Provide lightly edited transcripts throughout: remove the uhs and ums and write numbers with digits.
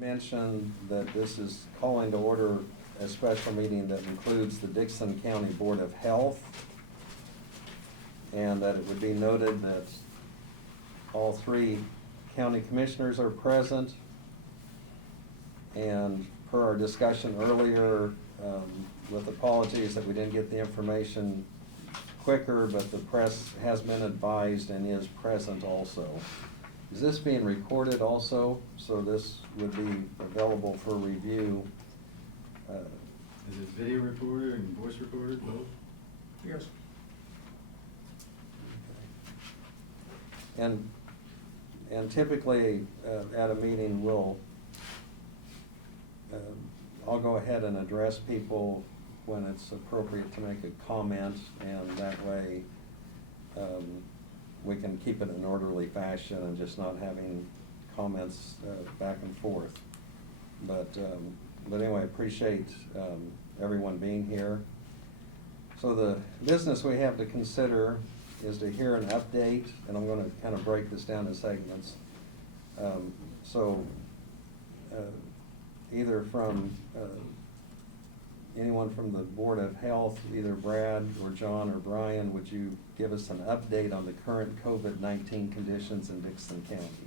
Mention that this is calling to order a special meeting that includes the Dickinson County Board of Health, and that it would be noted that all three county commissioners are present. And per our discussion earlier, with apologies that we didn't get the information quicker, but the press has been advised and is present also. Is this being recorded also? So this would be available for review. Is it video recorder and voice recorder, both? Yes. And typically, at a meeting, I'll go ahead and address people when it's appropriate to make a comment, and that way, we can keep it in an orderly fashion and just not having comments back and forth. But anyway, I appreciate everyone being here. So the business we have to consider is to hear an update, and I'm going to kind of break this down in segments. Either from anyone from the Board of Health, either Brad or John or Brian, would you give us an update on the current COVID-19 conditions in Dickinson County?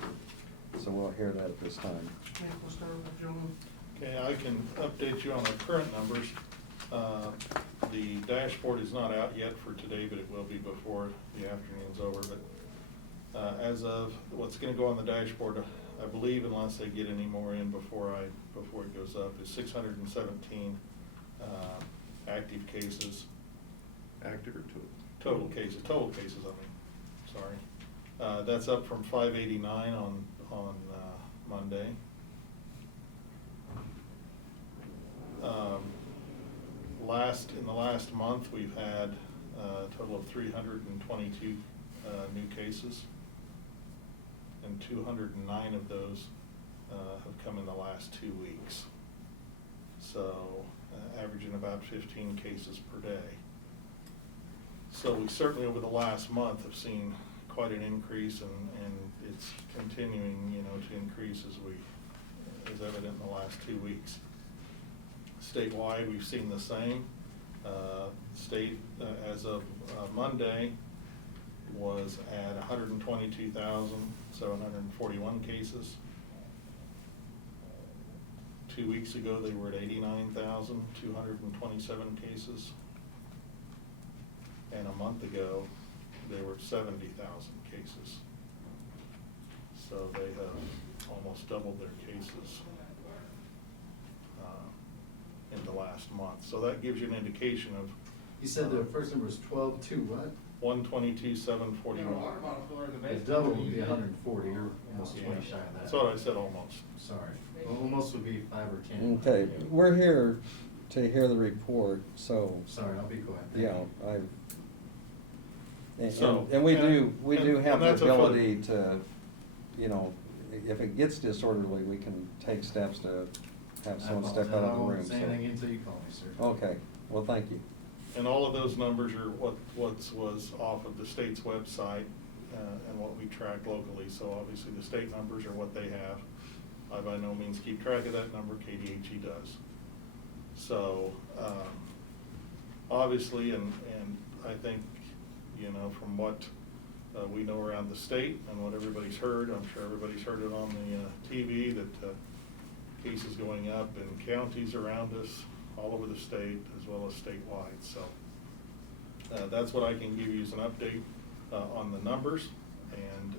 So we'll hear that at this time. Yeah, we'll start with John. Okay, I can update you on our current numbers. The dashboard is not out yet for today, but it will be before the afternoon's over. But as of what's going to go on the dashboard, I believe, unless they get any more in before it goes up, is 617 active cases. Active or Total cases, I mean, sorry. That's up from 589 on Monday. In the last month, we've had a total of 322 new cases, and 209 of those have come in the last 2 weeks. So averaging about 15 cases per day. So we certainly over the last month have seen quite an increase, and it's continuing, to increase as evident in the last 2 weeks. Statewide, we've seen the same. State, as of Monday, was at 122,741 cases. 2 weeks ago, they were at 89,227 cases. And a month ago, they were at 70,000 cases. So they have almost doubled their cases in the last month. So that gives you an indication of. You said the first number was 12 what? 122,741. The double would be 140, or almost 20 shy of that. That's what I said, almost. Sorry. Well, almost would be 5 or 10. Okay, we're here to hear the report, so. Sorry, I'll be quiet. And we do have the that's a ability to, if it gets disorderly, we can take steps to have someone step out of the room. I won't say anything until you call me, sir. Okay, well, thank you. And all of those numbers are what was off of the state's website and what we track locally. So obviously the state numbers are what they have. I by no means keep track of that number, KDHE does. So obviously, and I think, from what we know around the state and what everybody's heard, I'm sure everybody's heard it on the TV, that cases going up in counties around us, all over the state, as well as statewide. So that's what I can give you as an update on the numbers. And,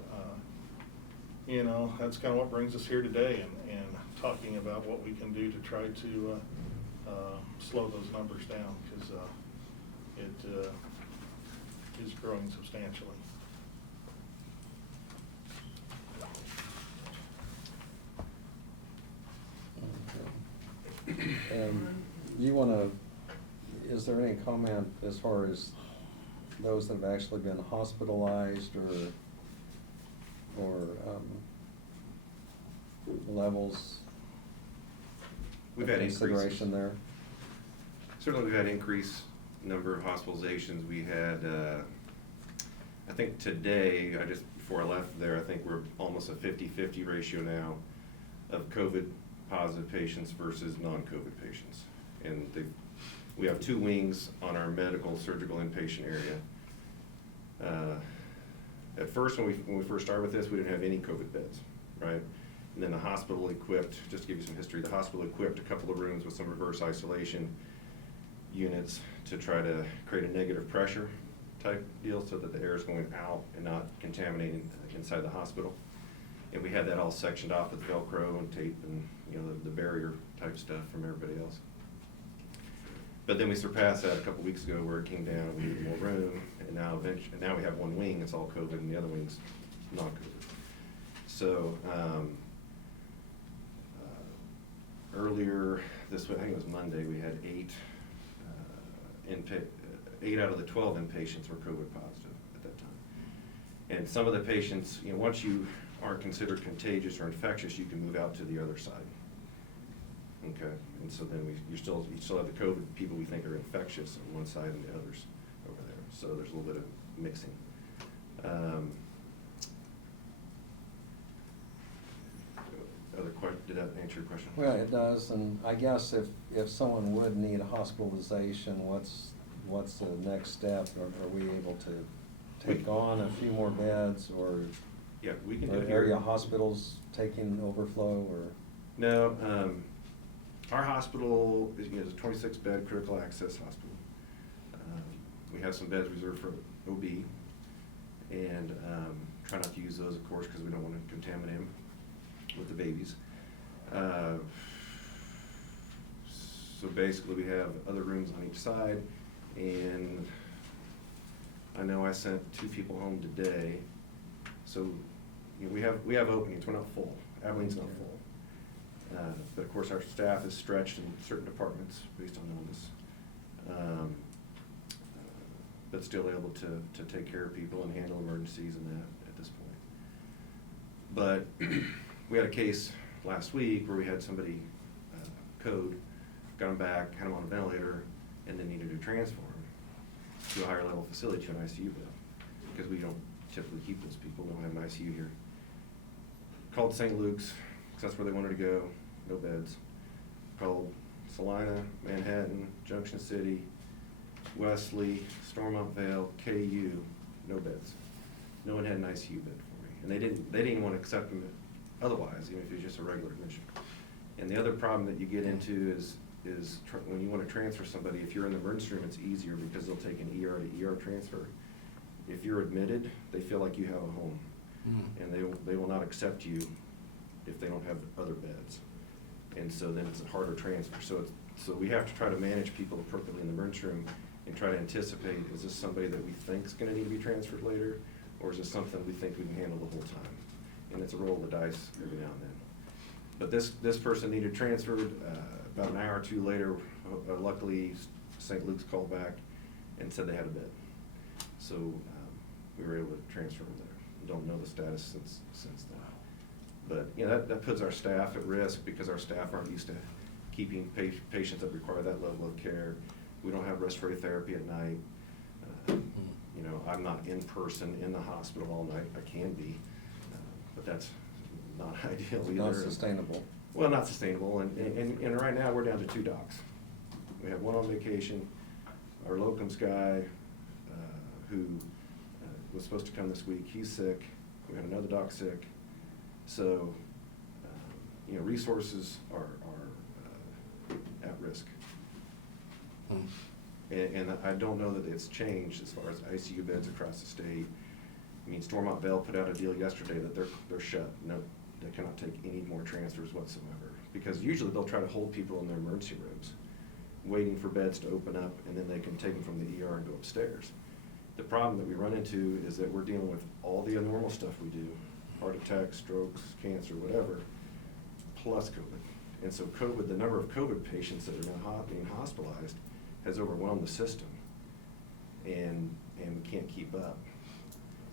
that's kind of what brings us here today, and talking about what we can do to try to slow those numbers down, because it is growing substantially. Is there any comment as far as those that have actually been hospitalized or levels? We've had consideration there? Certainly we've had increased number of hospitalizations. We had I think today, before I left there, I think we're almost a 50-50 ratio now of COVID positive patients versus non-COVID patients. And we have 2 wings on our medical surgical inpatient area. At first, when we first started with this, we didn't have any COVID beds, right? And then the hospital equipped, just to give you some history, the hospital equipped a couple of rooms with some reverse isolation units to try to create a negative pressure type deal so that the air is going out and not contaminating inside the hospital. And we had that all sectioned off with Velcro and tape and, you know, the barrier type stuff from everybody else. But then we surpassed that a couple weeks ago where it came down and we needed more room, and now we have 1 wing that's all COVID and the other wing's non-COVID. So earlier this week, I think it was Monday, we had 8 out of the 12 inpatients were COVID positive at that time. And some of the patients, you know, once you aren't considered contagious or infectious, you can move out to the other side. Okay, and so then you still have the COVID people we think are infectious on one side and the others over there. So there's a little bit of mixing. Did that answer your question? Well, it does, and I guess if someone would need a hospitalization, what's the next step? Are we able to take on a few more beds, or Yeah, we can do are it area here. hospitals taking overflow, or? No, our hospital is, you know, is a 26-bed critical access hospital. We have some beds reserved for OB, and try not to use those, of course, because we don't want to contaminate them with the babies. So basically, we have other rooms on each side, and I know I sent 2 people home today. So, you know, we have openings. We're not full. Abilene's not full. But of course, our staff is stretched in certain departments based on illness. But still able to take care of people and handle emergencies and that at this point. But we had a case last week where we had somebody code, got them back, had them on a ventilator, and then needed to transfer them to a higher level facility, to an ICU bed, because we don't typically keep those people. We don't have an ICU here. Called St. Luke's, because that's where they wanted to go, no beds. Called Salina, Manhattan, Junction City, Wesley, Stormont Vale, KU, no beds. No one had an ICU bed for me, and they didn't even want to accept them otherwise, even if it was just a regular admission. And the other problem that you get into is when you want to transfer somebody, if you're in the emergency room, it's easier because they'll take an ER to ER transfer. If you're admitted, they feel like you have a home, and they will not accept you if they don't have other beds. And so then it's a harder transfer. So we have to try to manage people appropriately in the emergency room and try to anticipate, is this somebody that we think is going to need to be transferred later, or is this something we think we can handle the whole time? And it's a roll of the dice every now and then. But this person needed transferred. About an hour or 2 later, luckily St. Luke's called back and said they had a bed. So we were able to transfer them there. Don't know the status since then. But you know, that puts our staff at risk because our staff aren't used to keeping patients that require that level of care. We don't have respiratory therapy at night. You know, I'm not in person in the hospital all night. I can be, but that's not ideal either. Not sustainable. Well, not sustainable, and right now we're down to 2 docs. We have one on vacation. Our locums guy, who was supposed to come this week, he's sick. We had another doc sick. So, you know, resources are at risk. And I don't know that it's changed as far as ICU beds across the state. I mean, Stormont Vale put out a deal yesterday that they're shut. No, they cannot take any more transfers whatsoever. Because usually they'll try to hold people in their emergency rooms, waiting for beds to open up, and then they can take them from the ER and go upstairs. The problem that we run into is that we're dealing with all the abnormal stuff we do, heart attacks, strokes, cancer, whatever, plus COVID. And so COVID, the number of COVID patients that are being hospitalized has overwhelmed the system, and we can't keep up.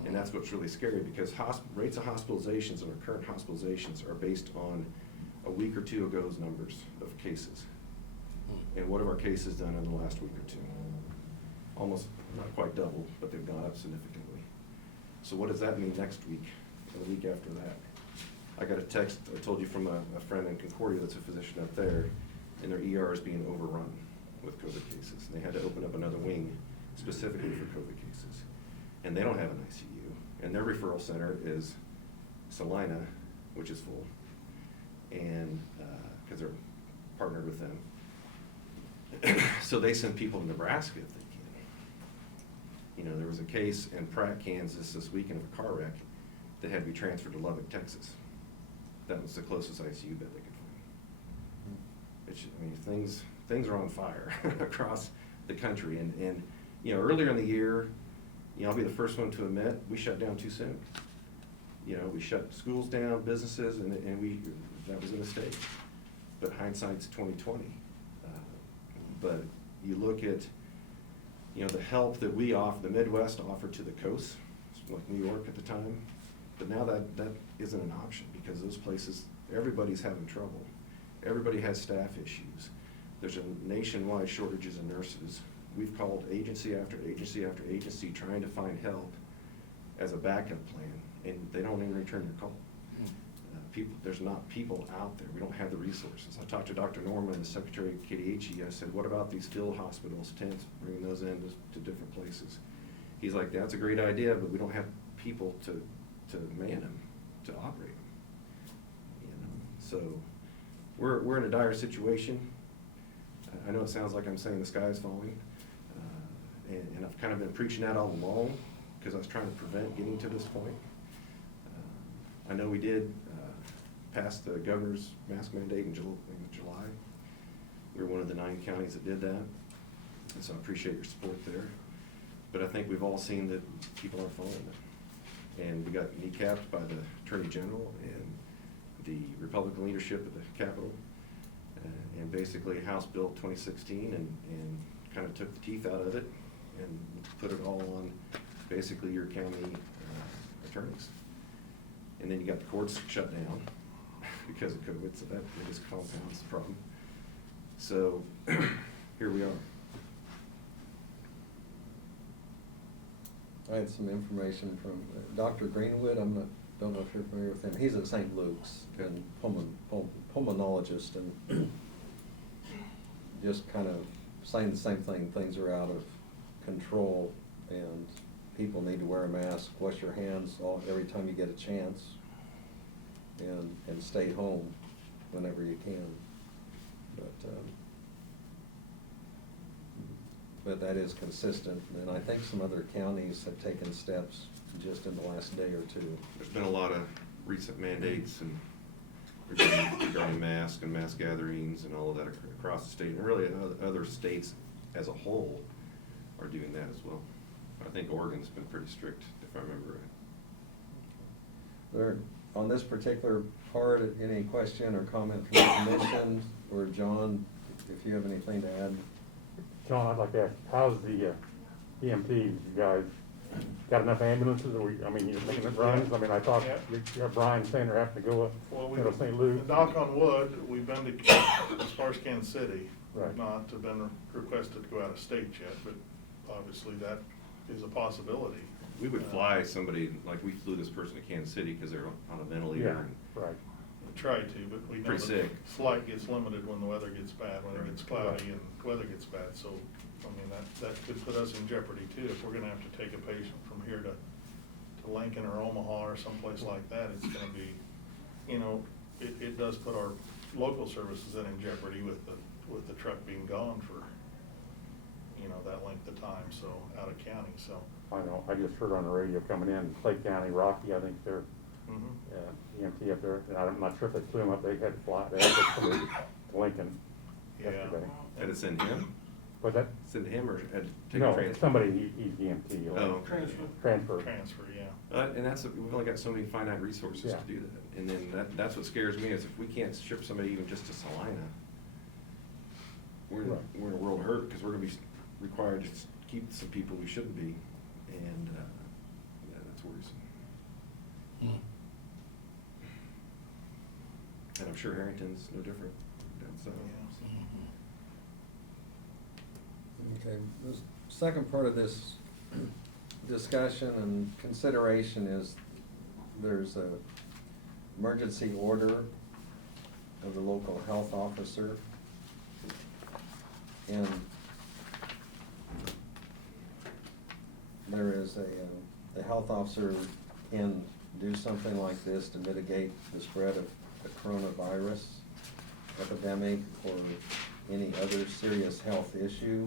And that's what's really scary, because rates of hospitalizations and our current hospitalizations are based on a week or 2 ago's numbers of cases. And what have our cases done in the last week or 2? Almost, not quite double, but they've gone up significantly. So what does that mean next week, and the week after that? I got a text, I told you, from a friend in Concordia that's a physician up there, and their ER is being overrun with COVID cases. And they had to open up another wing specifically for COVID cases. And they don't have an ICU. And their referral center is Salina, which is full. And, because they're partnered with them. So they send people to Nebraska if they can. You know, there was a case in Pratt, Kansas this weekend of a car wreck that had to be transferred to Lubbock, Texas. That was the closest ICU bed they could find. I mean, things are on fire across the country. And, you know, earlier in the year, you know, I'll be the first one to admit, we shut down too soon. You know, we shut schools down, businesses, and that was a mistake. But hindsight's 20/20. But you look at, you know, the help that we offer, the Midwest offered to the coast, like New York at the time. But now that isn't an option, because those places, everybody's having trouble. Everybody has staff issues. There's a nationwide shortages of nurses. We've called agency after agency after agency trying to find help as a backup plan, and they don't even return your call. There's not people out there. We don't have the resources. I talked to Dr. Norman, the Secretary of KDHE. I said, what about these field hospitals, tents, bringing those in to different places? He's like, that's a great idea, but we don't have people to man them, to operate them. You know, so we're in a dire situation. I know it sounds like I'm saying the sky is falling, and I've kind of been preaching that all along, because I was trying to prevent getting to this point. I know we did pass the governor's mask mandate in July. We were one of the 9 counties that did that, and so I appreciate your support there. But I think we've all seen that people aren't following it. And we got kneecapped by the Attorney General and the Republican leadership at the Capitol, and basically House Bill 2016 and kind of took the teeth out of it and put it all on basically your county attorneys. And then you got the courts shut down because of COVID, so that just compounds the problem. So here we are. I had some information from Dr. Greenwood. Don't know if you're familiar with him. He's at St. Luke's and pulmonologist, and just kind of saying the same thing. Things are out of control, and people need to wear a mask, wash your hands every time you get a chance, and stay home whenever you can. But that is consistent, and I think some other counties have taken steps just in the last day or two. There's been a lot of recent mandates and regarding masks and mass gatherings and all of that across the state, and really other states as a whole are doing that as well. I think Oregon's been pretty strict, if I remember right. On this particular part, any question or comment from the commission, or John, if you have anything to add? John, I'd like to ask, how's the EMTs, you guys got enough ambulances, or I mean, you're making it runs? I mean, I thought you have Brian saying they're having to go up, to St. Louis. Knock on wood, we've been to, as far as Kansas City. Right. We've not been requested to go out of state yet, but obviously that is a possibility. We would fly somebody, like we flew this person to Kansas City because they're on a ventilator. Yeah, and right. We try to, but we know Pretty that sick. flight gets limited when the weather gets bad, when it gets cloudy and weather gets bad. So, I mean, that could put us in jeopardy too. If we're gonna have to take a patient from here to Lincoln or Omaha or someplace like that, it's gonna be, you know, it does put our local services in jeopardy with the truck being gone for, you know, that length of time, so, out of county, so. I know, I just heard on the radio coming in, Clay County, Rocky, I think they're, Mhm. EMT up there, and I'm not sure if they flew them up, they had to fly, they had to come to Lincoln yesterday. Had to send him? Was that? Send him or had to take a No, transfer? somebody, he's EMT. like, Oh. Transfer. Transfer, yeah. And we've only got so many finite resources Yeah. to do that. And then that's what scares me, is if we can't ship somebody even just to Salina, we're in a world of hurt, because we're gonna be required to keep some people we shouldn't be, and, yeah, that's worrisome. And I'm sure Harrington's no different down south. Okay, the second part of this discussion and consideration is there's a emergency order of the local health officer. And there is the health officer can do something like this to mitigate the spread of the coronavirus epidemic or any other serious health issue.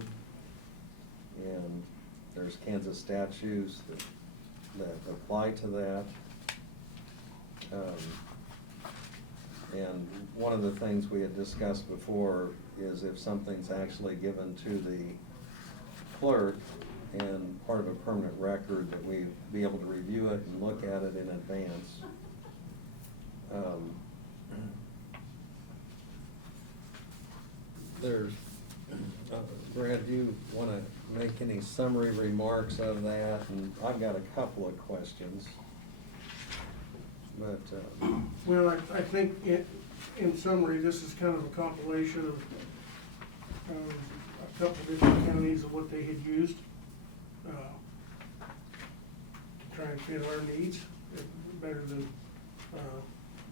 And there's Kansas statutes that apply to that. And one of the things we had discussed before is if something's actually given to the clerk and part of a permanent record, that we be able to review it and look at it in advance. There's, Brad, do you want to make any summary remarks of that? And I've got a couple of questions. But, Well, I think in summary, this is kind of a compilation of a couple different counties of what they had used to try and fit our needs better than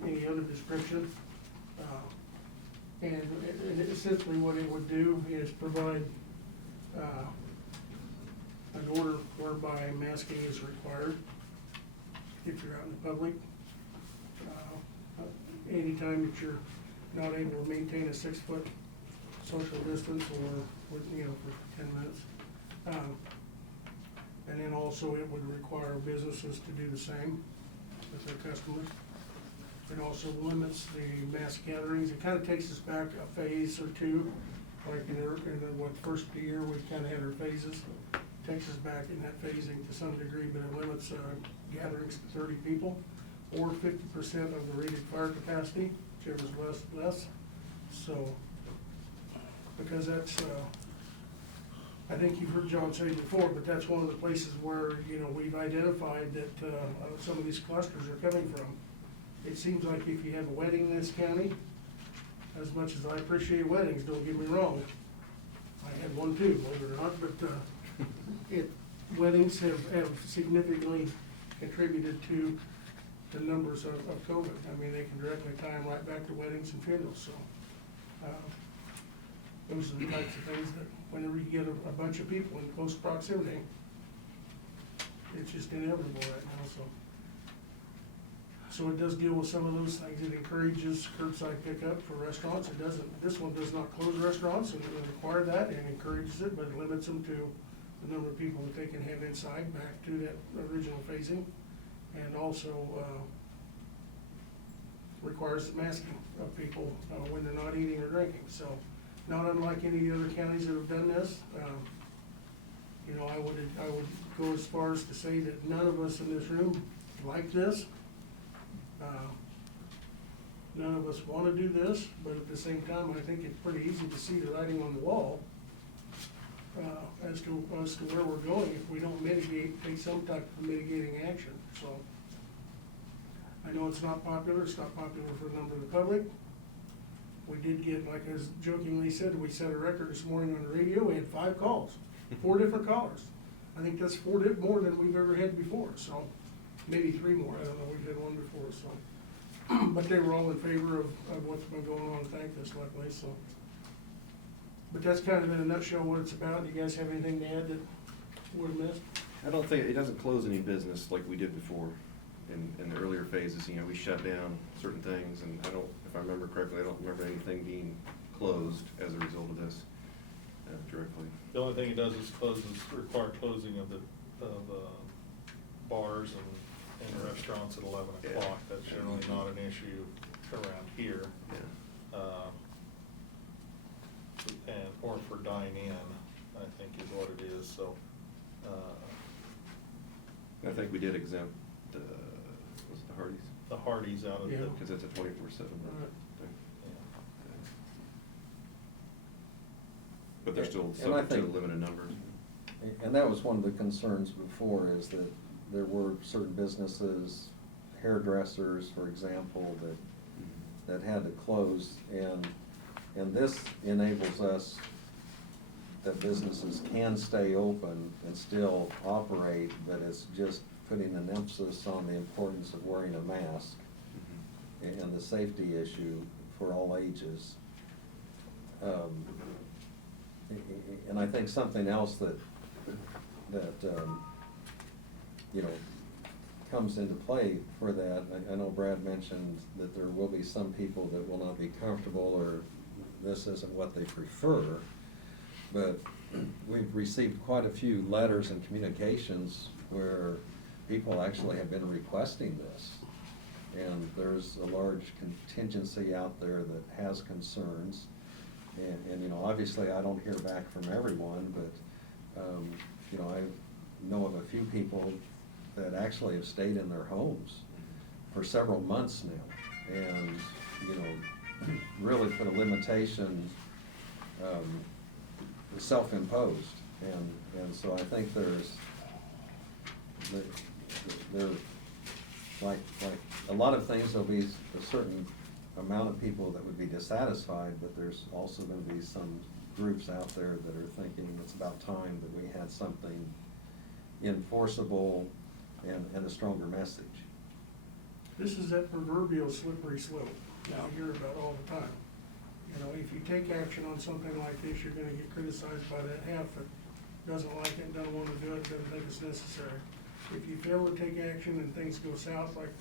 any other description. And essentially what it would do is provide an order whereby masking is required if you're out in the public. Anytime that you're not able to maintain a 6-foot social distance or, for 10 minutes. And then also it would require businesses to do the same with their customers. It also limits the mass gatherings. It kind of takes us back a phase or two, like in the first year, we kind of had our phases. Takes us back in that phasing to some degree, but it limits gatherings to 30 people or 50% of the rated fire capacity, whichever's less. So, because that's, I think you've heard John say before, but that's one of the places where, we've identified that some of these clusters are coming from. It seems like if you have a wedding in this county, as much as I appreciate weddings, don't get me wrong, I had one too, believe it or not, but weddings have significantly contributed to the numbers of COVID. I mean, they can directly tie them right back to weddings and funerals, so. Those are the types of things that whenever you get a bunch of people in close proximity, it's just inevitable right now, so. So it does deal with some of those things. It encourages curbside pickup for restaurants. It doesn't, this one does not close restaurants and require that, and encourages it, but it limits them to the number of people that they can have inside, back to that original phasing. And also requires masking of people when they're not eating or drinking. So not unlike any other counties that have done this. I would go as far as to say that none of us in this room like this. None of us want to do this, but at the same time, I think it's pretty easy to see the writing on the wall as to where we're going if we don't take some type of mitigating action. So I know it's not popular. It's not popular for a number of the public. We did get, like as jokingly said, we set a record this morning on the radio. We had 5 calls, 4 different callers. I think that's 4 more than we've ever had before. So maybe 3 more. I don't know. We've had one before. So, but they were all in favor of what's been going on. Thank us, luckily. So, but that's kind of in a nutshell what it's about. Do you guys have anything to add that would have missed? I don't think, it doesn't close any business like we did before in the earlier phases. We shut down certain things, and if I remember correctly, I don't remember anything being closed as a result of this directly. The only thing it does is require closing of the bars and restaurants at 11 Yeah. o'clock. That's generally not an issue around here. Yeah. Or for dine-in, I think is what it is, so. I think we did exempt was it the Hardys? The Hardys out of the. Yeah. Because that's a 24/7 Right. thing. Yeah. But they're still And I subject to think- limited numbers. And that was one of the concerns before, is that there were certain businesses, hairdressers, for example, that had to close, and this enables us that businesses can stay open and still operate, but it's just putting an emphasis on the importance of wearing a mask and the safety issue for all ages. And I think something else that you know, comes into play for that, I know Brad mentioned that there will be some people that will not be comfortable, or this isn't what they prefer, but we've received quite a few letters and communications where people actually have been requesting this. And there's a large contingency out there that has concerns. And you know, obviously I don't hear back from everyone, but, you know, I know of a few people that actually have stayed in their homes for several months now. And, you know, really put a limitation, self-imposed. And so I think there's like a lot of things, there'll be a certain amount of people that would be dissatisfied, but there's also gonna be some groups out there that are thinking it's about time that we had something enforceable and a stronger message. This is that proverbial slippery slope that you hear about all the time. You know, if you take action on something like this, you're gonna get criticized by that half that doesn't like it, doesn't wanna do it, doesn't think it's necessary. If you fail to take action and things go south like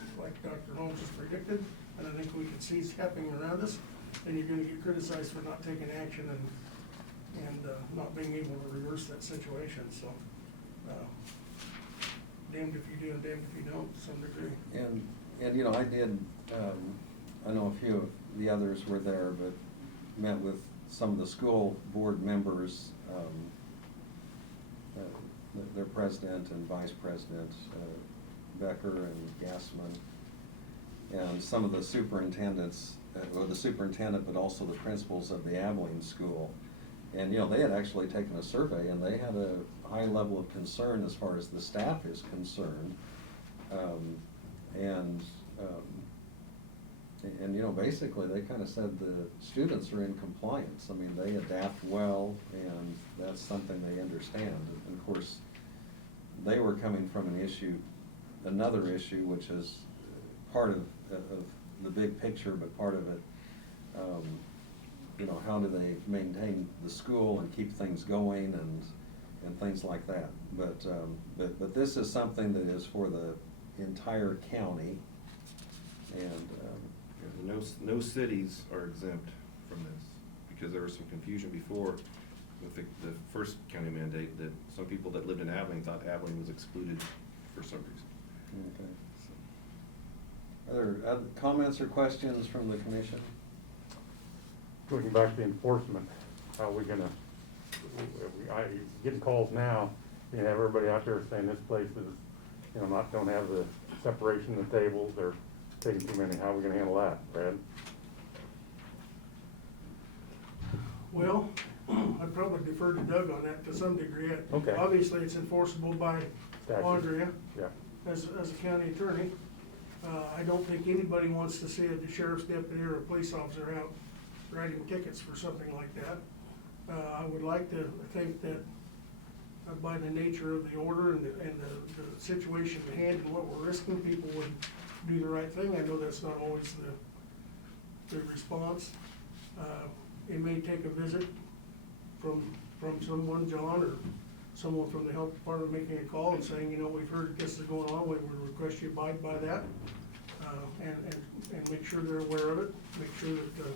Dr. Holmes has predicted, and I think we can see it's happening around us, then you're gonna get criticized for not taking action and not being able to reverse that situation, so, damned if you do and damned if you don't, to some degree. And you know, I did, I know a few of the others were there, but met with some of the school board members, their president and vice president, Becker and Gassman, and some of the superintendents, or the superintendent, but also the principals of the Abilene school. And, you know, they had actually taken a survey, and they had a high level of concern as far as the staff is concerned. And, you know, basically, they kind of said the students are in compliance. I mean, they adapt well, and that's something they understand. And of course, they were coming from an issue, another issue, which is part of the big picture, but part of it, you know, how do they maintain the school and keep things going and things like that. But this is something that is for the entire county, and No cities are exempt from this, because there was some confusion before with the first county mandate that some people that lived in Abilene thought Abilene was excluded for some reason. okay. Other comments or questions from the commission? Looking back to enforcement, how are we gonna, getting calls now, you have everybody out there saying this place is, you know, don't have the separation of the tables, or taking too many. How are we gonna handle that, Brad? Well, I'd probably defer to Doug on that to some degree. Okay. Obviously, it's enforceable by Statute. Andrea Yeah. as a county attorney. I don't think anybody wants to see a sheriff's deputy or a police officer out writing tickets for something like that. I would like to think that by the nature of the order and the situation at hand and what we're risking, people would do the right thing. I know that's not always the response. It may take a visit from someone, John, or someone from the health department making a call and saying, you know, we've heard this is going on, we would request you abide by that, and make sure they're aware of it, make sure that,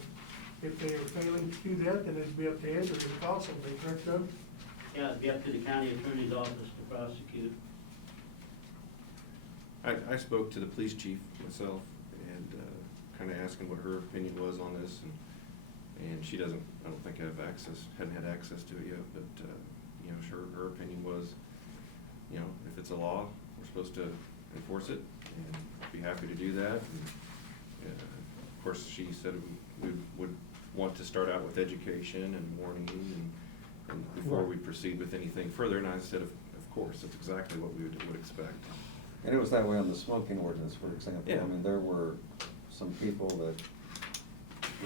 if they are failing to do that, then it'd be up to Ed or the council, correct, Doug? Yeah, it'd be up to the county attorney's office to prosecute. I spoke to the police chief myself and kind of asking what her opinion was on this, and she doesn't, I don't think hadn't had access to it yet, but, you know, sure, her opinion was, you know, if it's a law, we're supposed to enforce it, and be happy to do that. And, of course, she said we would want to start out with education and warning and before we proceed with anything further, and I said, of course, that's exactly what we would expect. And it was that way on the smoking ordinance, for example. Yeah. I mean, there were some people that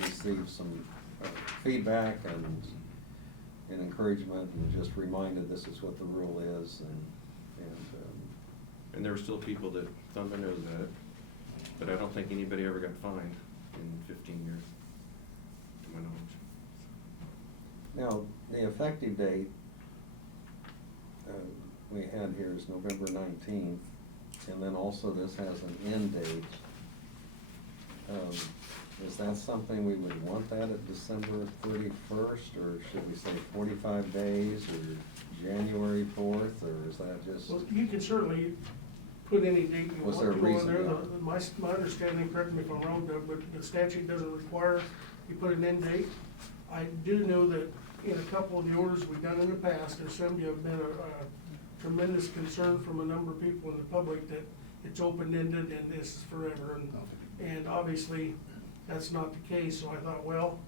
received some feedback an encouragement and just reminded this is what the rule is And there were still people that thumbed their nose at it, but I don't think anybody ever got fined in 15 years, to my knowledge. Now, the effective date we had here is November 19th, and then also this has an end date. Is that something we would want that at December 31st, or should we say 45 days, or January 4th, or is that just? Well, you can certainly put any date you Was want there a to on reason there. behind it? My understanding, correct me if I'm wrong, Doug, but the statute doesn't require you put an end date. I do know that in a couple of the orders we've done in the past, there seemed to have been a tremendous concern from a number of people in the public that it's open-ended and this is forever. And obviously, that's not the case, so I thought, well,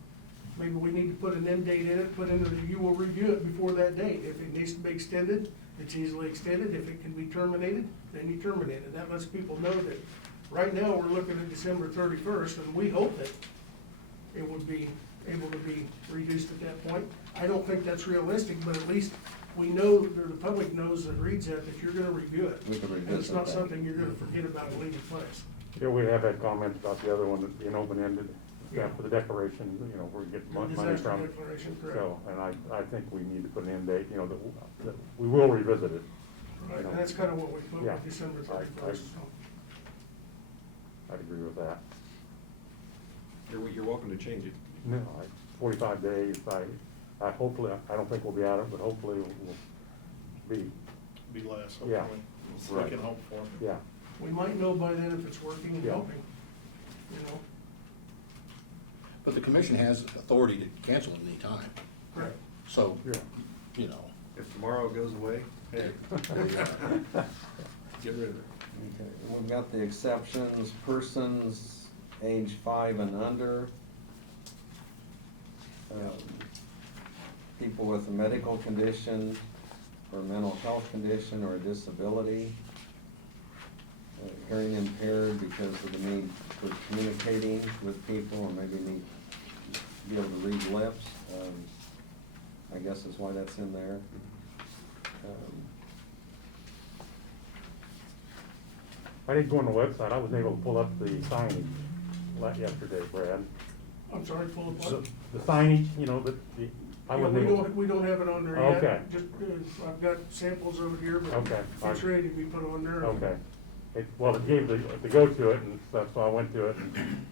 maybe we need to put an end date in it, put in that you will review it before that date. If it needs to be extended, it's easily extended. If it can be terminated, then you terminate it. That lets people know that right now, we're looking at December 31st, and we hope that it would be able to be reduced at that point. I don't think that's realistic, but at least we know, or the public knows that reads that you're gonna review it. We can And it's revisit not that. something you're gonna forget about and leave in place. Yeah, we have had comments about the other one being open-ended, Yeah. for the declaration, where we get The money disaster from. declaration, correct. So, and I think we need to put an end date, that we will revisit it. Right, and that's kinda what we put Yeah. with December I- 31st, so. I'd agree with that. You're welcome to change it. No, 45 days, I hopefully, I don't think we'll be out of it, but hopefully we'll be, Be less, Yeah. hopefully. We Right. can hope for. yeah. We might know by then if it's working and Yeah. helping, But the commission has authority to cancel at any time, Correct. so, Yeah. you know. If tomorrow goes away, hey, get rid of it. Okay, we've got the exceptions, persons age 5 and under, people with a medical condition or mental health condition or a disability, hearing impaired because of the need for communicating with people or maybe need to be able to read lips, I guess is why that's in there. I did go on the website, I wasn't able to pull up the signage yesterday, Brad. I'm sorry, pull up The what? the signage, I Yeah, wasn't able. we don't have it on there yet. Okay. Just, I've got samples over here, but Okay. it's ready to be put on there. Okay. Well, it gave to go to it, and so I went to it, and,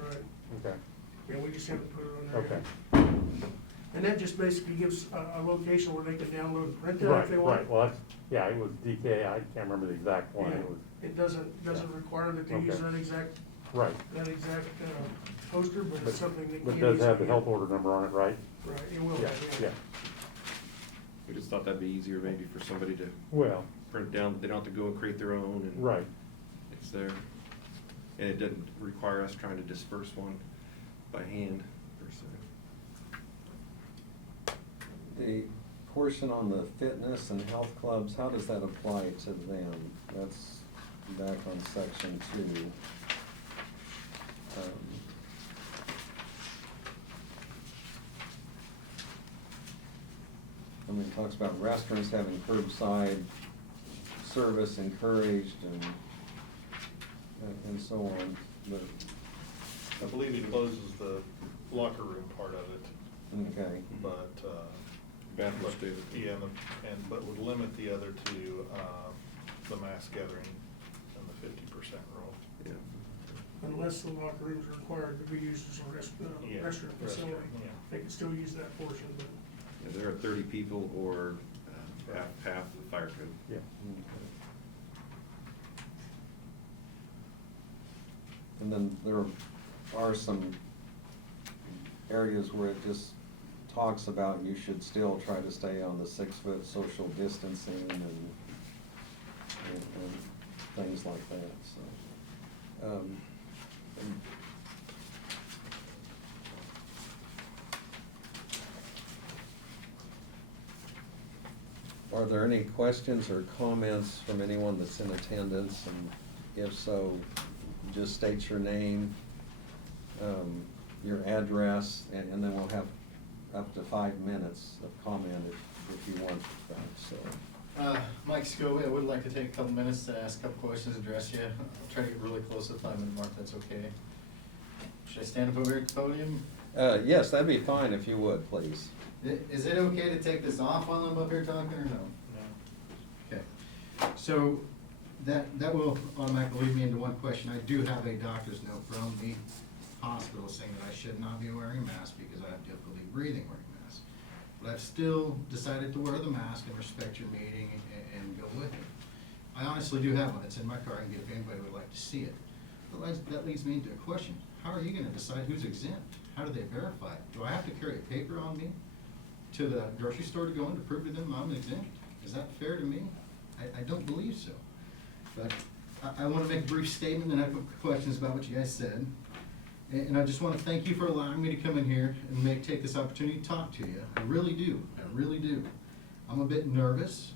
Right, okay, yeah, we just haven't put it on there okay. yet. And that just basically gives a location where they can download and print it if Right, they want. right, well, it was DK, I can't remember the exact one, Yeah, it was, it doesn't require that they use Okay. that right. exact poster, but But it's something that can. but it does have the easily- health order number on it, right? Right, it will, Yeah, have, yeah, We just thought that'd be easier maybe for somebody to well, print down, they don't have to go and create their own and. right, It's there. And it didn't require us trying to disperse one by hand per se. The portion on the fitness and health clubs, how does that apply to them? That's back on section 2. It talks about restaurants having curbside service encouraged and so on, but, I believe he closes the locker room part of it, okay. but, Bathrooms but- too. Yeah, but would limit the other two, the mass gathering and the 50% rule. Yeah. Unless the locker rooms are required to be used as a Yeah, restroom facility. restroom, yeah. They can still use that portion, but. Yeah, there are 30 people or half the fire code. yeah. And then there are some areas where it just talks about you should still try to stay on the 6-foot social distancing and things like that, so. Are there any questions or comments from anyone that's in attendance? And if so, just state your name, your address, and then we'll have up to 5 minutes of comment if you want that, so. Mike Scobie, I would like to take a couple minutes to ask a couple questions, address you. I'll try to get really close to the 5 minute mark, if that's okay. Should I stand up over here at the podium? Yes, that'd be fine if you would, please. Is it okay to take this off while I'm up here talking, or no? Okay. So, that will automatically lead me into one question. I do have a doctor's note from the hospital saying that I should not be wearing a mask because I have difficulty breathing wearing a mask. But I've still decided to wear the mask and respect your meeting and go with it. I honestly do have one. It's in my car. I can get if anybody would like to see it. But that leads me into a question. How are you gonna decide who's exempt? How do they verify it? Do I have to carry a paper on me to the grocery store to go in to prove to them I'm exempt? Is that fair to me? I don't believe so. But I wanna make a brief statement and I have questions about what you guys said. And I just wanna thank you for allowing me to come in here and take this opportunity to talk to you. I really do, I really do. I'm a bit nervous.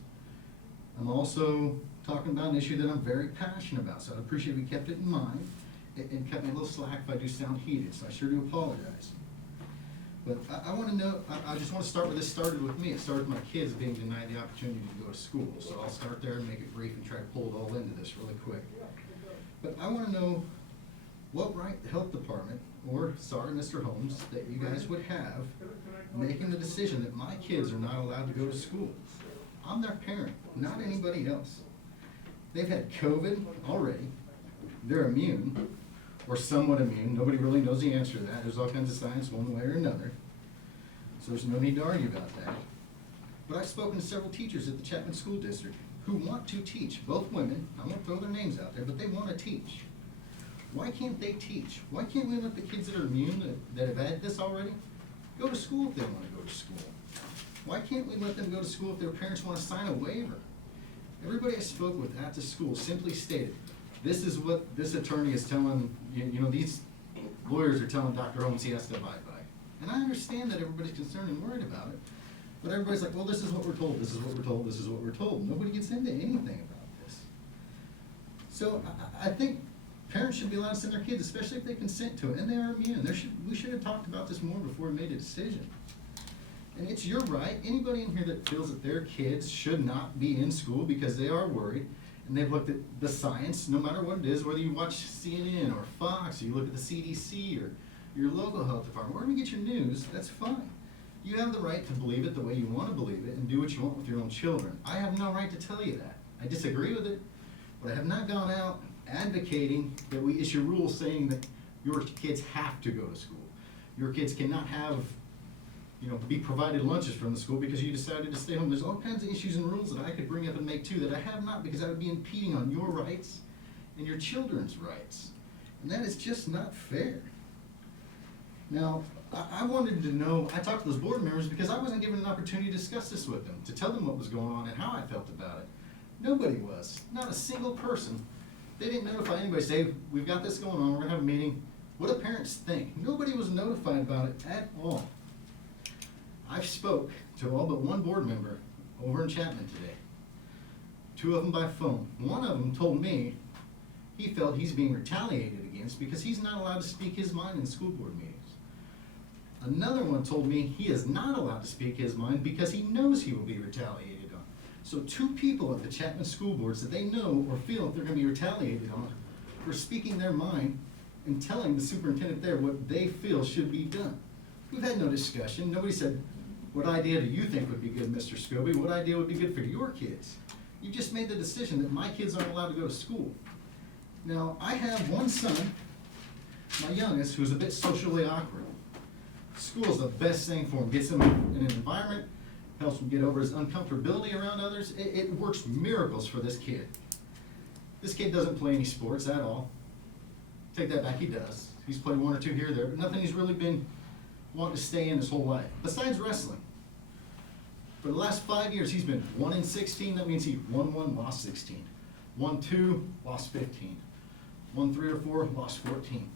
I'm also talking about an issue that I'm very passionate about, so I'd appreciate if you kept it in mind and cut me a little slack if I do sound heated, so I sure do apologize. But I wanna know, I just wanna start where this started with me. It started with my kids being denied the opportunity to go to school, so I'll start there and make it brief and try to pull it all into this really quick. But I wanna know what right the health department, or sorry, Mr. Holmes, that you guys would have making the decision that my kids are not allowed to go to school. I'm their parent, not anybody else. They've had COVID already, they're immune, or somewhat immune, nobody really knows the answer to that, there's all kinds of science one way or another, so there's no need to argue about that. But I've spoken to several teachers at the Chapman School District who want to teach, both women, I won't throw their names out there, but they wanna teach. Why can't they teach? Why can't we let the kids that are immune, that have had this already, go to school if they wanna go to school? Why can't we let them go to school if their parents wanna sign a waiver? Everybody I spoke with at the school simply stated, this is what this attorney is telling, you know, these lawyers are telling Dr. Holmes he has to abide by. And I understand that everybody's concerned and worried about it, but everybody's like, well, this is what we're told, this is what we're told, this is what we're told. Nobody gets into anything about this. So I think parents should be allowed to send their kids, especially if they consent to it, and they are immune. We should have talked about this more before we made a decision. And it's your right, anybody in here that feels that their kids should not be in school because they are worried, and they've looked at the science, no matter what it is, whether you watch CNN or Fox, or you look at the CDC or your local health department, wherever you get your news, that's fine. You have the right to believe it the way you want to believe it and do what you want with your own children. I have no right to tell you that. I disagree with it, but I have not gone out advocating that we issue rules saying that your kids have to go to school. Your kids cannot have, be provided lunches from the school because you decided to stay home. There's all kinds of issues and rules that I could bring up and make too that I have not, because I would be impeding on your rights and your children's rights. And that is just not fair. Now, I wanted to know, I talked to those board members because I wasn't given an opportunity to discuss this with them, to tell them what was going on and how I felt about it. Nobody was, not a single person. They didn't notify anybody, say, we've got this going on, we're gonna have a meeting. What do parents think? Nobody was notified about it at all. I spoke to all but one board member over in Chapman today. 2 of them by phone. One of them told me he felt he's being retaliated against because he's not allowed to speak his mind in school board meetings. Another one told me he is not allowed to speak his mind because he knows he will be retaliated on. So 2 people at the Chapman School Boards that they know or feel that they're gonna be retaliated on for speaking their mind and telling the superintendent there what they feel should be done. We've had no discussion. Nobody said, what idea do you think would be good, Mr. Scobie? What idea would be good for your kids? You just made the decision that my kids aren't allowed to go to school. Now, I have one son, my youngest, who's a bit socially awkward. School's the best thing for him. Gets him in an environment, helps him get over his uncomfortability around others. It works miracles for this kid. This kid doesn't play any sports at all. Take that back, he does. He's played 1 or 2 here or there, but nothing he's really been wanting to stay in his whole life, besides wrestling. For the last 5 years, he's been 1-16. That means he won 1, lost 16. 1-2, lost 15. 1-3 or 4, lost 14.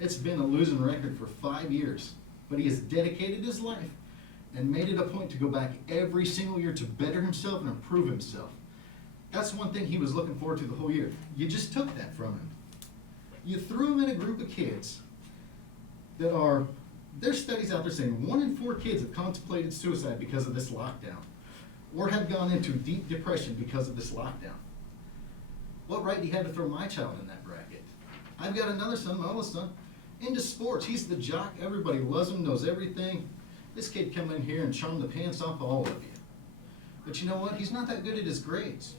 It's been a losing record for 5 years, but he has dedicated his life and made it a point to go back every single year to better himself and improve himself. That's one thing he was looking forward to the whole year. You just took that from him. You threw him in a group of kids that are There's studies out there saying 1 in 4 kids have contemplated suicide because of this lockdown, or have gone into deep depression because of this lockdown. What right do you have to throw my child in that bracket? I've got another son, my oldest son, into sports. He's the jock. Everybody loves him, knows everything. This kid come in here and charm the pants off all of you. But you know what? He's not that good at his grades.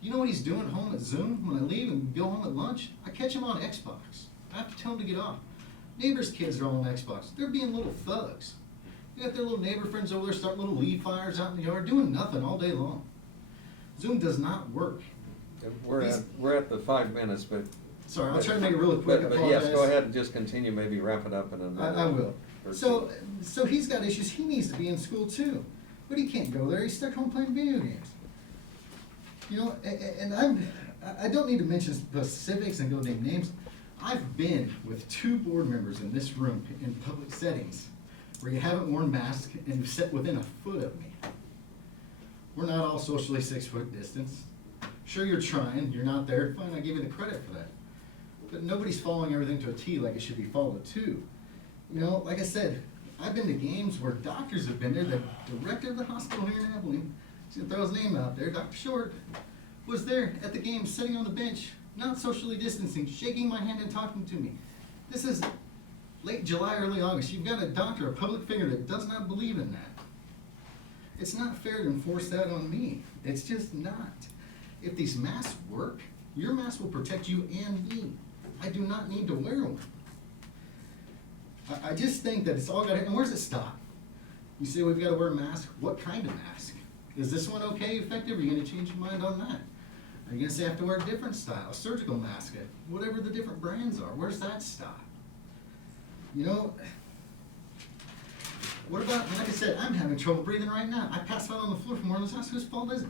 You know what he's doing home at Zoom? When I leave and go home at lunch, I catch him on Xbox. I have to tell him to get off. Neighbors' kids are all on Xbox. They're being little thugs. You got their little neighbor friends over there starting little leaf fires out in the yard, doing nothing all day long. Zoom does not work. We're at the 5 minutes, but. Sorry, I'll try to make it really quick. But yes, go ahead and just continue, maybe wrap it up in a minute. I will. or So two. he's got issues. He needs to be in school too, but he can't go there. He's stuck home playing video games. You know, and I don't need to mention specifics and go name names. I've been with 2 board members in this room in public settings where you haven't worn masks and you've sat within a foot of me. We're not all socially 6 foot distance. Sure, you're trying, you're not there, fine, I give you the credit for that. But nobody's following everything to a T like it should be followed too. You know, like I said, I've been to games where doctors have been there. The director of the hospital here in Abilene, he's gonna throw his name out there, Dr. Short, was there at the game, sitting on the bench, not socially distancing, shaking my hand and talking to me. This is late July, early August. You've got a doctor, a public figure that does not believe in that. It's not fair to enforce that on me. It's just not. If these masks work, your mask will protect you and me. I do not need to wear one. I just think that it's all got to, and where's it stop? You say we've got to wear a mask. What kind of mask? Is this one okay, effective? Are you going to change your mind on that? Are you going to say I have to wear a different style, a surgical mask, whatever the different brands are? Where's that stop? You know, what about, like I said, I'm having trouble breathing right now. I passed out on the floor from one of those house. Whose fault is it?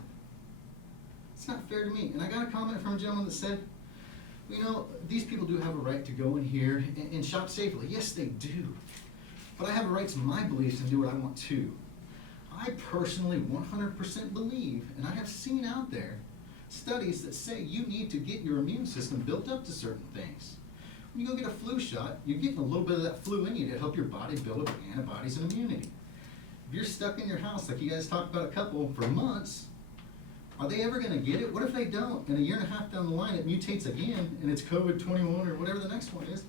It's not fair to me. And I got a comment from a gentleman that said, you know, these people do have a right to go in here and shop safely. Yes, they do. But I have a right to my beliefs and do what I want to. I personally 100% believe, and I have seen out there studies that say you need to get your immune system built up to certain things. When you go get a flu shot, you're getting a little bit of that flu in you to help your body build up antibodies and immunity. If you're stuck in your house, like you guys talked about a couple, for months, are they ever going to get it? What if they don't? And a year and a half down the line, it mutates again, and it's COVID-21 or whatever the next one is,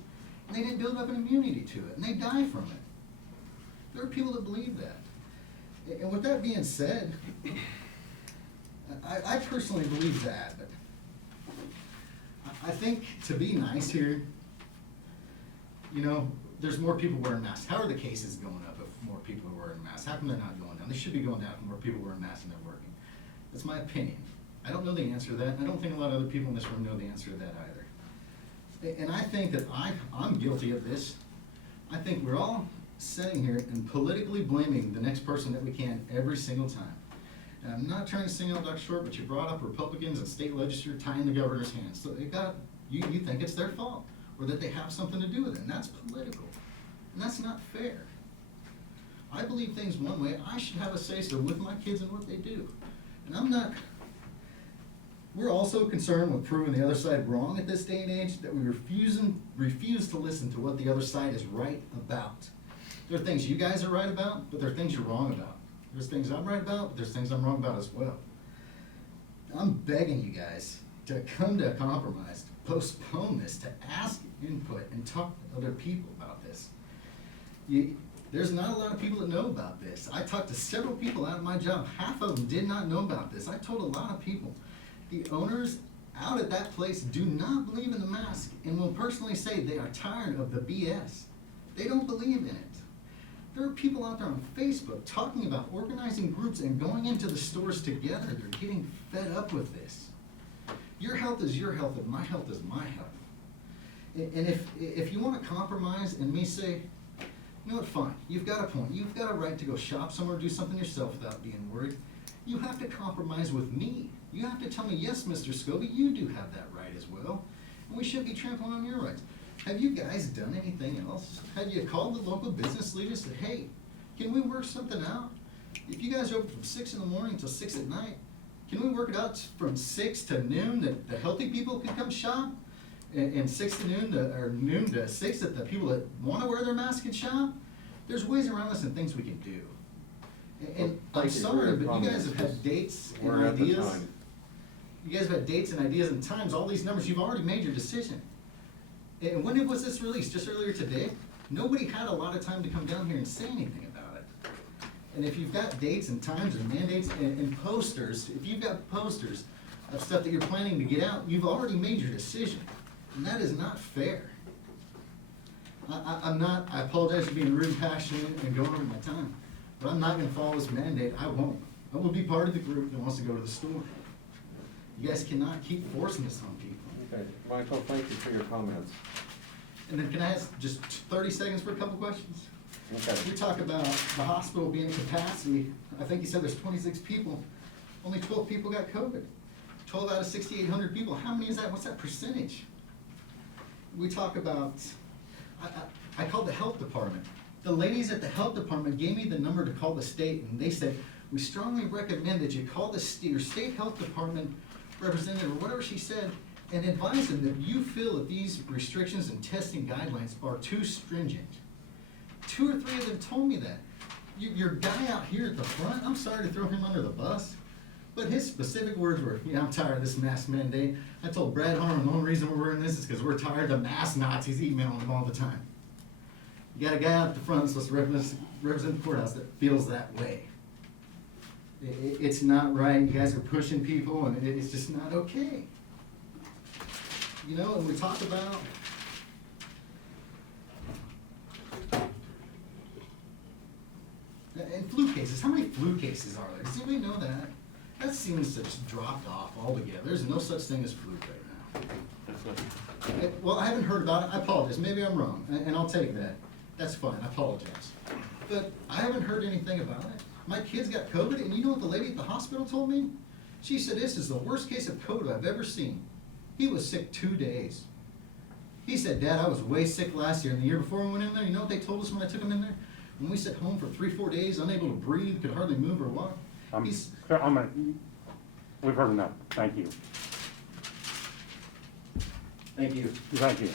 and they didn't build up an immunity to it, and they die from it. There are people that believe that. And with that being said, I personally believe that, but I think to be nice here, you know, there's more people wearing masks. How are the cases going up if more people are wearing masks? How come they're not going down? They should be going down if more people wearing masks and they're working. That's my opinion. I don't know the answer to that, and I don't think a lot of other people in this room know the answer to that either. And I think that I'm guilty of this. I think we're all sitting here and politically blaming the next person that we can every single time. And I'm not trying to single out Dr. Short, but you brought up Republicans and state legislature tying the governor's hands. So they got, you think it's their fault, or that they have something to do with it, and that's political. And that's not fair. I believe things one way. I should have a say-so with my kids and what they do. And I'm not, we're also concerned with proving the other side wrong at this day and age, that we refuse to listen to what the other side is right about. There are things you guys are right about, but there are things you're wrong about. There's things I'm right about, but there's things I'm wrong about as well. I'm begging you guys to come to a compromise, to postpone this, to ask input and talk to other people about this. There's not a lot of people that know about this. I talked to several people out of my job. Half of them did not know about this. I told a lot of people. The owners out at that place do not believe in the mask and will personally say they are tired of the BS. They don't believe in it. There are people out there on Facebook talking about organizing groups and going into the stores together. They're getting fed up with this. Your health is your health and my health is my health. And if you want to compromise and me say, you know what, fine, you've got a point. You've got a right to go shop somewhere, do something yourself without being worried. You have to compromise with me. You have to tell me, yes, Mr. Scobie, you do have that right as well. And we should be trampling on your rights. Have you guys done anything else? Have you called the local business leaders and said, hey, can we work something out? If you guys are open from 6 in the morning till 6 at night, can we work it out from 6 to noon that the healthy people can come shop? and 6 to noon or noon to 6 that the people that wanna wear their mask can shop, there's ways around this and things we can do. And Well, I'm thank you for sorry, your but you guys comments. have had dates and We're at the ideas. time. You guys have had dates and ideas and times, all these numbers, you've already made your decision. And when was this released? Just earlier today? Nobody had a lot of time to come down here and say anything about it. And if you've got dates and times and mandates and posters, if you've got posters of stuff that you're planning to get out, you've already made your decision. And that is not fair. I apologize for being rude and passionate and going over my time, but I'm not gonna follow this mandate. I won't. I will be part of the group that wants to go to the store. You guys cannot keep forcing this on people. Okay, Michael, thank you for your comments. And then can I ask just 30 seconds for a couple questions? Okay. We talk about the hospital being in capacity. I think you said there's 26 people. Only 12 people got COVID. 12 out of 6,800 people. How many is that? What's that percentage? We talk about, I called the health department. The ladies at the health department gave me the number to call the state, and they said, we strongly recommend that you call your state health department representative, or whatever she said, and advise them that you feel that these restrictions and testing guidelines are too stringent. 2 or 3 of them told me that. Your guy out here at the front, I'm sorry to throw him under the bus, but his specific words were, yeah, I'm tired of this mask mandate. I told Brad Harmon, the only reason we're wearing this is because we're tired of mask Nazis emailing him all the time. You got a guy out at the front that's supposed to represent the courthouse that feels that way. It's not right. You guys are pushing people, and it's just not okay. You know, and we talk about and flu cases. How many flu cases are there? Does anybody know that? That seems to just dropped off altogether. There's no such thing as flu right now. Well, I haven't heard about it. I apologize. Maybe I'm wrong, and I'll take that. That's fine. I apologize. But I haven't heard anything about it. My kids got COVID, and you know what the lady at the hospital told me? She said, this is the worst case of COVID I've ever seen. He was sick 2 days. He said, Dad, I was way sick last year, and the year before we went in there, you know what they told us when I took him in there? When we sat home for 3-4 days, unable to breathe, could hardly move or walk. We've heard enough. Thank you. Thank you. Thank you.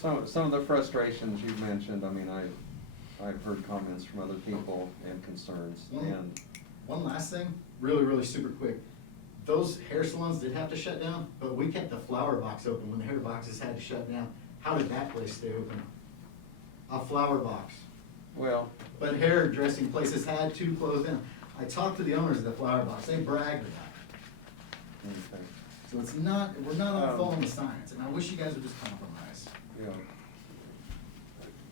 Some of the frustrations you've mentioned, I mean, I've heard comments from other people and concerns, and One last thing, really, really super quick. Those hair salons did have to shut down, but we kept the flower box open when the hair boxes had to shut down. How did that place stay open? A flower box. well, But hairdressing places had to close down. I talked to the owners of the flower box, they bragged about it. okay, So it's not, we're not all following the science, and I wish you guys would just compromise. you know,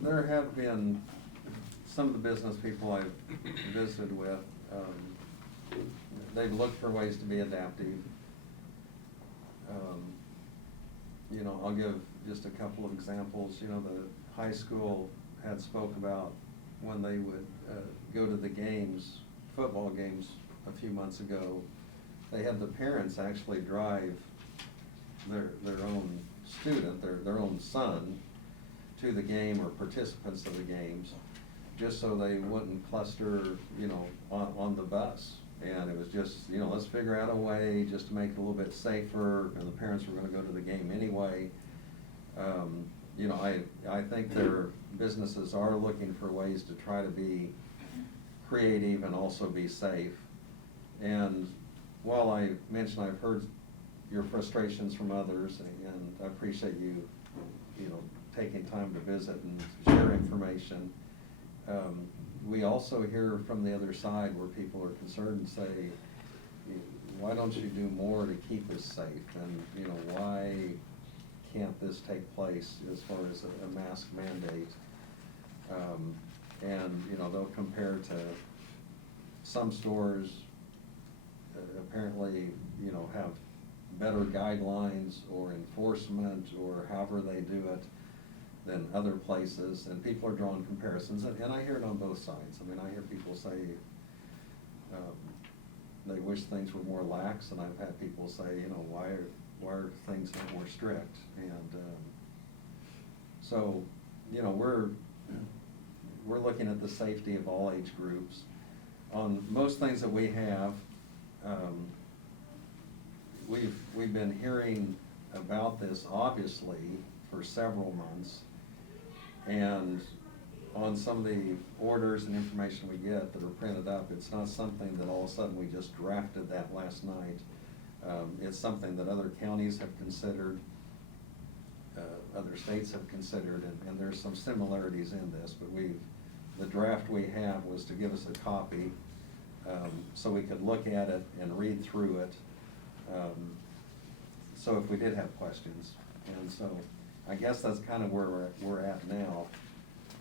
there have been some of the business people I've visited with, they've looked for ways to be adaptive. You know, I'll give just a couple of examples. You know, the high school had spoke about when they would go to the games, football games a few months ago, they had the parents actually drive their own student, their own son, to the game, or participants of the games, just so they wouldn't cluster, you know, on the bus. And it was just, you know, let's figure out a way just to make it a little bit safer, and the parents were gonna go to the game anyway. You know, I think their businesses are looking for ways to try to be creative and also be safe. And while I mentioned I've heard your frustrations from others, and I appreciate you know, taking time to visit and share information, we also hear from the other side where people are concerned and say, why don't you do more to keep us safe? And, you know, why can't this take place as far as a mask mandate? And, you know, they'll compare to some stores apparently, you know, have better guidelines or enforcement or however they do it than other places, and people are drawing comparisons, and I hear it on both sides. I mean, I hear people say they wish things were more lax, and I've had people say, you know, why are things not more strict? And so, you know, we're looking at the safety of all age groups. On most things that we have, we've been hearing about this obviously for several months. And on some of the orders and information we get that are printed up, it's not something that all of a sudden we just drafted that last night. It's something that other counties have considered, other states have considered, and there's some similarities in this, but the draft we have was to give us a copy, so we could look at it and read through it, so if we did have questions. And so I guess that's kind of where we're at now.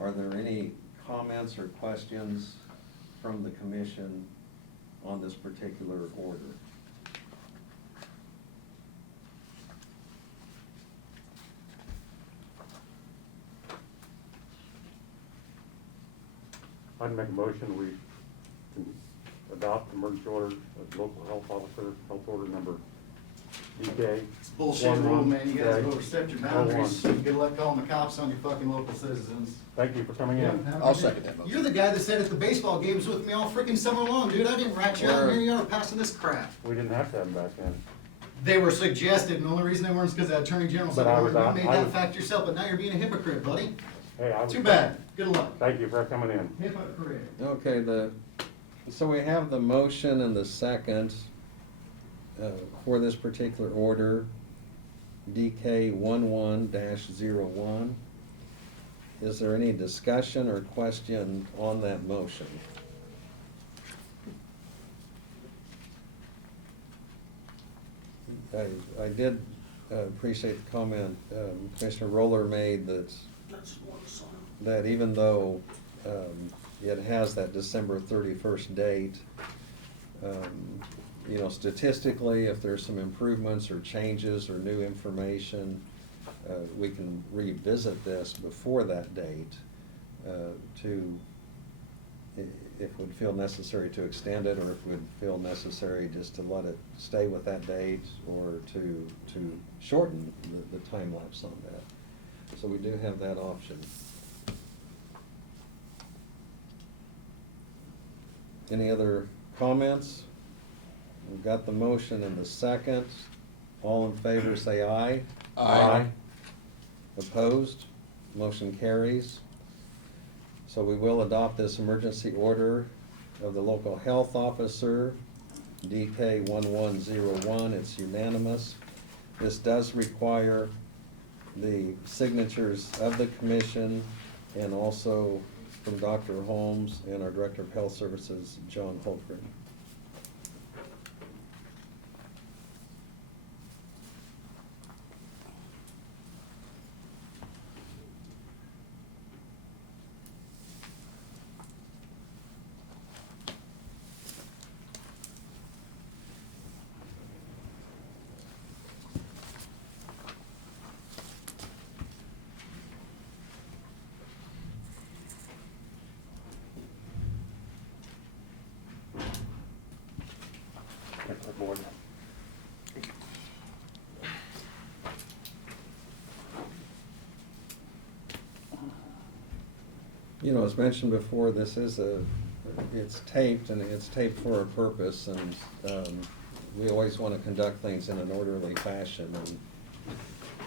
Are there any comments or questions from the commission on this particular order? I'd make a motion, we can adopt emergency order of local health officer, health order number DK. It's bullshit rule, man. You guys Okay. overstepped your 01. boundaries. Good luck calling the cops on your fucking local citizens. Thank you for coming in. I'll second that motion. You're the guy that sat at the baseball games with me all freaking summer long, dude. I didn't rat you out, and here you are passing this crap. We didn't have to have them back then. They were suggested, and the only reason they weren't is because the Attorney General said, But I "Oh, was you out- made I that was- fact yourself, but now you're being a hypocrite, buddy." Hey, I was. Too bad. Good luck. Thank you for coming in. Hypocrite. Okay, so we have the motion and the second for this particular order, DK 11-01. Is there any discussion or question on that motion? I did appreciate the comment Commissioner Roller made that even though it has that December 31st date, you know, statistically, if there's some improvements or changes or new information, we can revisit this before that date if it would feel necessary to extend it, or if it would feel necessary just to let it stay with that date, or to shorten the time lapse on that. So we do have that option. Any other comments? We've got the motion and the second. All in favor say aye. Aye. Opposed? Motion carries. So we will adopt this emergency order of the local health officer, DK 1101. It's unanimous. This does require the signatures of the commission and also from Dr. Holmes and our Director of Health Services, John Holtgren. Thank you, board. You know, as mentioned before, this is it's taped, and it's taped for a purpose, and we always want to conduct things in an orderly fashion.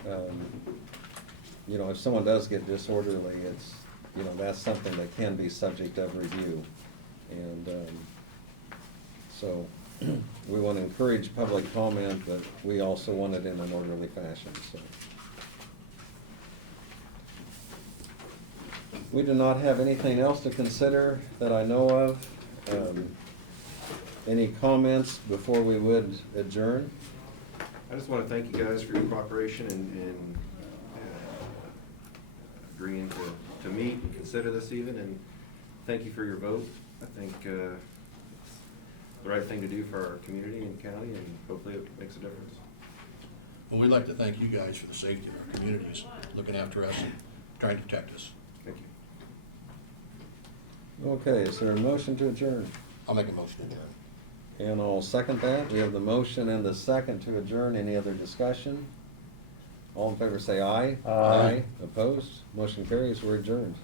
And you know, if someone does get disorderly, it's, you know, that's something that can be subject of review. And so we want to encourage public comment, but we also want it in an orderly fashion, so. We do not have anything else to consider that I know of. Any comments before we would adjourn? I just want to thank you guys for your cooperation and agreeing to meet and consider this even, and thank you for your vote. I think it's the right thing to do for our community and county, and hopefully it makes a difference. Well, we'd like to thank you guys for the safety of our communities, looking after us and trying to protect us. Thank you. Okay, is there a motion to adjourn? I'll make a motion to adjourn. And I'll second that. We have the motion and the second to adjourn. Any other discussion? All in favor say aye. Aye. Opposed? Motion carries. We're adjourned.